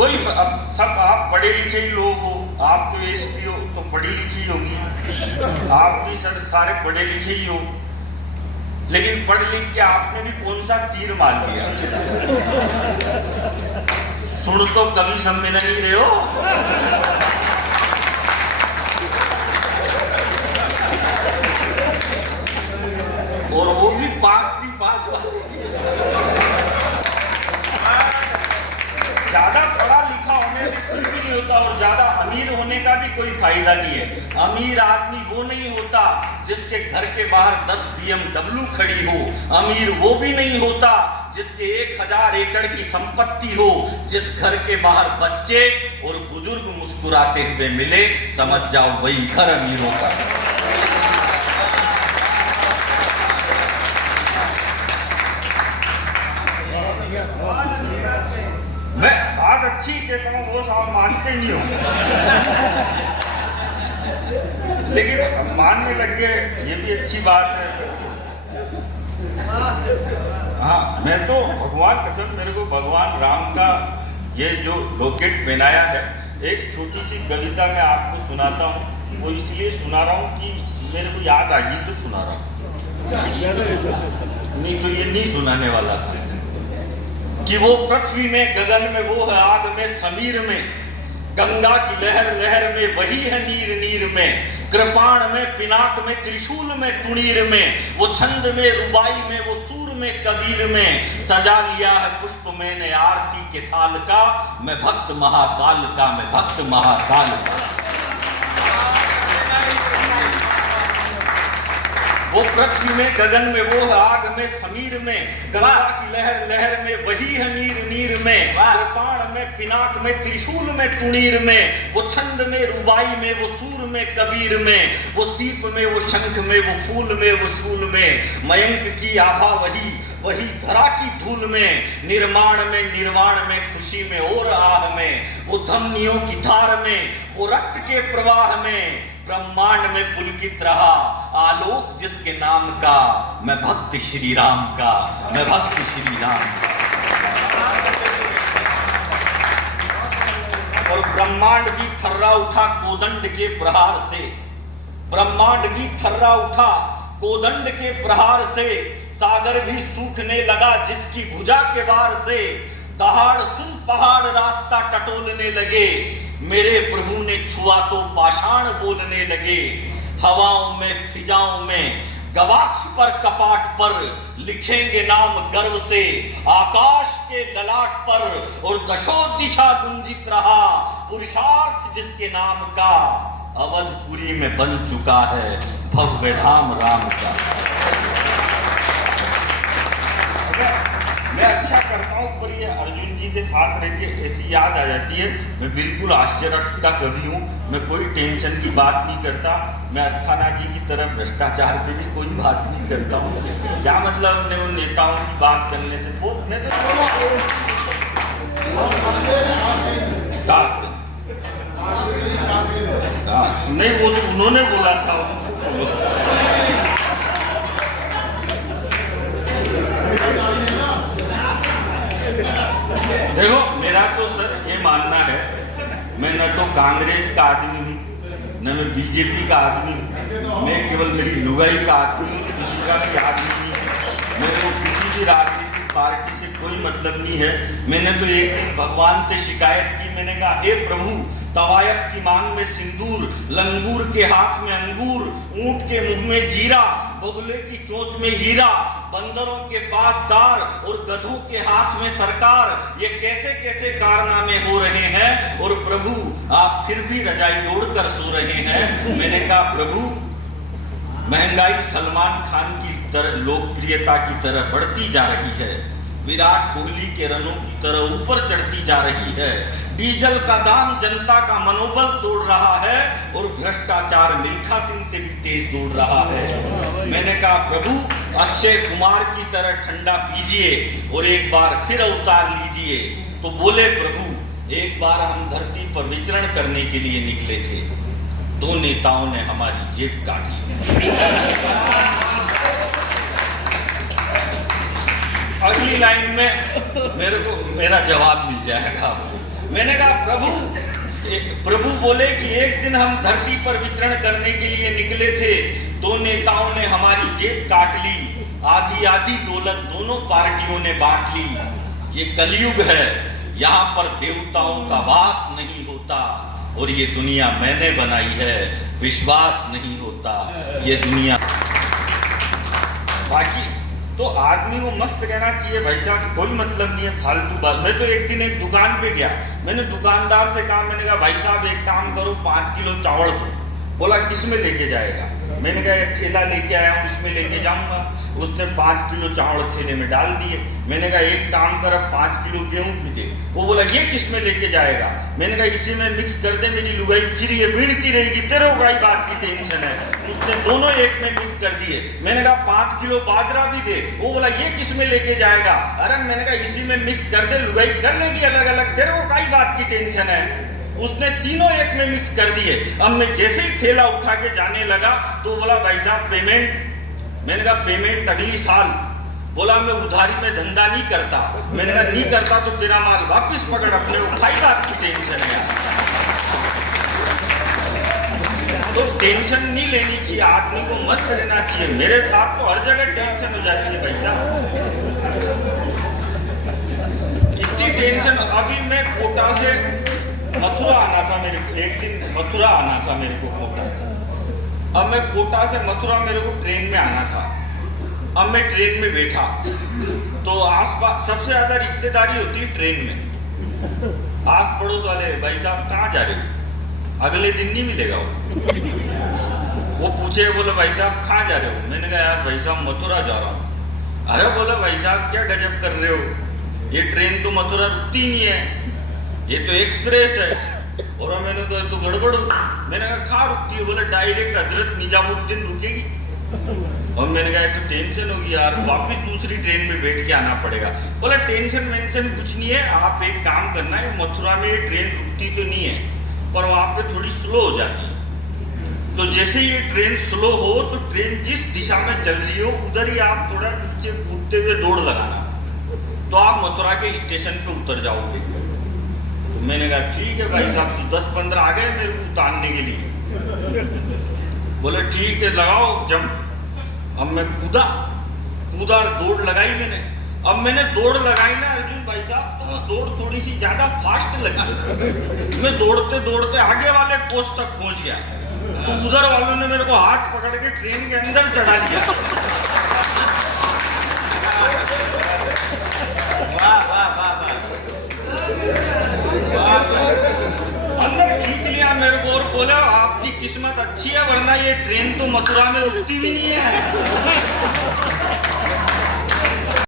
कोई अब सब आप पढ़े लिखे ही लोग हो, आप तो एसपी हो तो पढ़ी लिखी होगी, आप भी सर सारे पढ़े लिखे ही हो, लेकिन पढ़ लिख के आपने भी कौन सा तीर मार दिया? सुन तो कभी सम्मेलन ही रहे हो। और वो भी पास वाले। ज्यादा पढ़ा लिखा होने से कुछ भी नहीं होता और ज्यादा अमीर होने का भी कोई फायदा नहीं है। अमीर आदमी वो नहीं होता जिसके घर के बाहर 10 BMW खड़ी हो, अमीर वो भी नहीं होता जिसके 1000 एकड़ की संपत्ति हो। जिस घर के बाहर बच्चे और बुजुर्ग मुस्कुराते हुए मिले, समझ जाओ वही घर अमीरों का है। मैं बात अच्छी कहता हूँ, वो आप मानते नहीं हो, लेकिन मानने लग गए, ये भी अच्छी बात है। हाँ, मैं तो भगवान कसम, मेरे को भगवान राम का ये जो लॉकेट पहनाया है, एक छोटी सी कविता मैं आपको सुनाता हूँ। वो इसलिए सुना रहा हूँ कि मेरे को याद आ गई तो सुना रहा हूँ, नहीं तो ये नहीं सुनाने वाला था। कि वो पृथ्वी में, गगन में, वो है आग में, समीर में, गंगा की लहर लहर में, वही है नीर नीर में, कृपाण में, पिनाक में, त्रिशूल में, कुणीर में, वो छंद में, रुबाई में, वो सूर में, कबीर में, सजा लिया है पुष्प मैंने आरती के थाल का, मैं भक्त महाकाल का, मैं भक्त महाकाल का। वो पृथ्वी में, गगन में, वो है आग में, समीर में, गंगा की लहर लहर में, वही है नीर नीर में, कृपाण में, पिनाक में, त्रिशूल में, कुणीर में, वो छंद में, रुबाई में, वो सूर में, कबीर में, वो सीप में, वो शंख में, वो फूल में, वो शूल में, मयंक की आभा वही, वही धरा की धूल में, निर्माण में, निर्वाण में, खुशी में और आह में, वो धमनियों की धार में, वो रक्त के प्रवाह में, ब्रह्मांड में पुलकित रहा आलोक जिसके नाम का, मैं भक्त श्री राम का, मैं भक्त श्री राम का। और ब्रह्मांड भी थर्रा उठा कोदंड के प्रहार से, ब्रह्मांड भी थर्रा उठा कोदंड के प्रहार से, सागर भी सूखने लगा जिसकी भुजा के वार से, दहाड़ सुन पहाड़ रास्ता टटोलने लगे, मेरे प्रभु ने छुआ तो पाषाण बोलने लगे, हवाओं में, फिजाओं में, गवाक्ष पर, कपाट पर लिखेंगे नाम गर्व से, आकाश के ललाट पर, और दशो दिशा गुंजित रहा पुरुषार्थ जिसके नाम का, अवधपुरी में बन चुका है भव्य धाम राम का। मैं अच्छा करता हूँ पर ये अर्जुन जी के साथ रह के ऐसी याद आ जाती है। मैं बिल्कुल आश्चर्य का कवि हूँ, मैं कोई टेंशन की बात नहीं करता, मैं अस्थाना जी की तरह भ्रष्टाचार पे भी कोई बात नहीं करता हूँ। क्या मतलब अपने उन नेताओं की बात करने से, वो मैं तो नहीं, वो तो उन्होंने बोला था। देखो, मेरा तो सर ये मानना है, मैं न तो कांग्रेस का आदमी हूँ, न मैं बीजेपी का आदमी हूँ, मैं केवल मेरी लुगाई का आदमी हूँ, किसी का भी आदमी नहीं हूँ। मेरे को किसी भी राजनीतिक पार्टी से कोई मतलब नहीं है। मैंने तो एक दिन भगवान से शिकायत की, मैंने कहा हे प्रभु, तवायफ की मांग में सिंदूर, लंगूर के हाथ में अंगूर, ऊंट के मुंह में जीरा, बगुले की चोंच में हीरा, बंदरों के पास दार और गधों के हाथ में सरकार, ये कैसे कैसे कारनामे हो रहे हैं, और प्रभु आप फिर भी रजाई ओढ़कर सो रहे हैं। मैंने कहा प्रभु, महंगाई सलमान खान की तरह, लोकप्रियता की तरह बढ़ती जा रही है, विराट कोहली के रनों की तरह ऊपर चढ़ती जा रही है, डीजल का दाम जनता का मनोबल तोड़ रहा है, और भ्रष्टाचार मिल्खा सिंह से भी तेज दौड़ रहा है। मैंने कहा प्रभु, अक्षय कुमार की तरह ठंडा पीजिए और एक बार फिर अवतार लीजिए। तो बोले प्रभु, एक बार हम धरती पर विचरण करने के लिए निकले थे, दो नेताओं ने हमारी जेब काट ली। अगली लाइन में मेरे को मेरा जवाब मिल जाएगा। मैंने कहा प्रभु बोले कि एक दिन हम धरती पर विचरण करने के लिए निकले थे, दो नेताओं ने हमारी जेब काट ली, आधी आधी दौलत दोनों पार्टियों ने बांट ली। ये कलयुग है, यहाँ पर देवताओं का वास नहीं होता, और ये दुनिया मैंने बनाई है, विश्वास नहीं होता ये दुनिया। बाकी तो आदमी को मस्त रहना चाहिए भाई साहब, कोई मतलब नहीं है फालतू बात। मैं तो एक दिन एक दुकान पे गया, मैंने दुकानदार से कहा, मैंने कहा भाई साहब एक काम करो 5 किलो चावल दो। बोला किस में लेके जाएगा? मैंने कहा एक ठेला लेके आया हूँ, इसमें लेके जाऊंगा। उसने 5 किलो चावल ठेले में डाल दिए। मैंने कहा एक काम कर, अब 5 किलो गेहूं भी दे। वो बोला ये किस में लेके जाएगा? मैंने कहा इसी में मिक्स कर दे मेरी लुगाई, फिर ये भिड़ती रहेगी, तेरे को ही बात की टेंशन है। उसने दोनों एक में मिक्स कर दिए। मैंने कहा 5 किलो बाजरा भी दे। वो बोला ये किस में लेके जाएगा? अरे मैंने कहा इसी में मिक्स कर दे, लुगाई कर लेगी अलग अलग, तेरे को कई बात की टेंशन है। उसने तीनों एक में मिक्स कर दिए। अब मैं जैसे ही थैला उठा के जाने लगा तो बोला भाई साहब पेमेंट। मैंने कहा पेमेंट अगली साल। बोला मैं उधारी में धंधा नहीं करता। मैंने कहा नहीं करता तो तेरा माल वापस पकड़, अपने उठाई बात की टेंशन है। तो टेंशन नहीं लेनी चाहिए, आदमी को मस्त रहना चाहिए। मेरे साथ तो हर जगह टेंशन हो जाती है भाई साहब, इतनी टेंशन। अभी मैं कोटा से मथुरा आना था मेरे को, एक दिन मथुरा आना था मेरे को कोटा से। अब मैं कोटा से मथुरा मेरे को ट्रेन में आना था। अब मैं ट्रेन में बैठा तो आसपास सबसे ज्यादा रिश्तेदारी होती है ट्रेन में। आस पड़ोस वाले भाई साहब कहाँ जा रहे हो? अगले दिन नहीं मिलेगा वो पूछे, बोले भाई साहब कहाँ जा रहे हो? मैंने कहा यार भाई साहब मथुरा जा रहा हूँ। अरे बोला भाई साहब क्या गजब कर रहे हो, ये ट्रेन तो मथुरा रुकती नहीं है, ये तो एक्सप्रेस है। और मैंने कहा तो गड़बड़। मैंने कहा कहाँ रुकती है? बोले डायरेक्ट हजरत निजामुद्दीन रुकेगी। और मैंने कहा तो टेंशन होगी यार, वापिस दूसरी ट्रेन में बैठ के आना पड़ेगा। बोला टेंशन मेंशन कुछ नहीं है, आप एक काम करना है, मथुरा में ट्रेन रुकती तो नहीं है पर वहां पे थोड़ी स्लो हो जाती है। तो जैसे ये ट्रेन स्लो हो तो ट्रेन जिस दिशा में चल रही हो उधर ही आप थोड़ा पीछे कूदते हुए दौड़ लगाना, तो आप मथुरा के स्टेशन पे उतर जाओगे। तो मैंने कहा ठीक है भाई साहब, तो 10-15 आ गए मेरे को उतारने के लिए। बोले ठीक है लगाओ जंप। अब मैं कूदा, दौड़ लगाई मैंने। अब मैंने दौड़ लगाई ना अर्जुन भाई साहब, तो दौड़ थोड़ी सी ज्यादा फास्ट लगी। मैं दौड़ते दौड़ते आगे वाले कोच तक पहुंच गया, तो उधर वालों ने मेरे को हाथ पकड़ के ट्रेन के अंदर चढ़ा दिया। वाह वाह वाह वाह, अंदर खींच लिया मेरे को और बोला आपकी किस्मत अच्छी है, वरना ये ट्रेन तो मथुरा में रुकती भी नहीं है।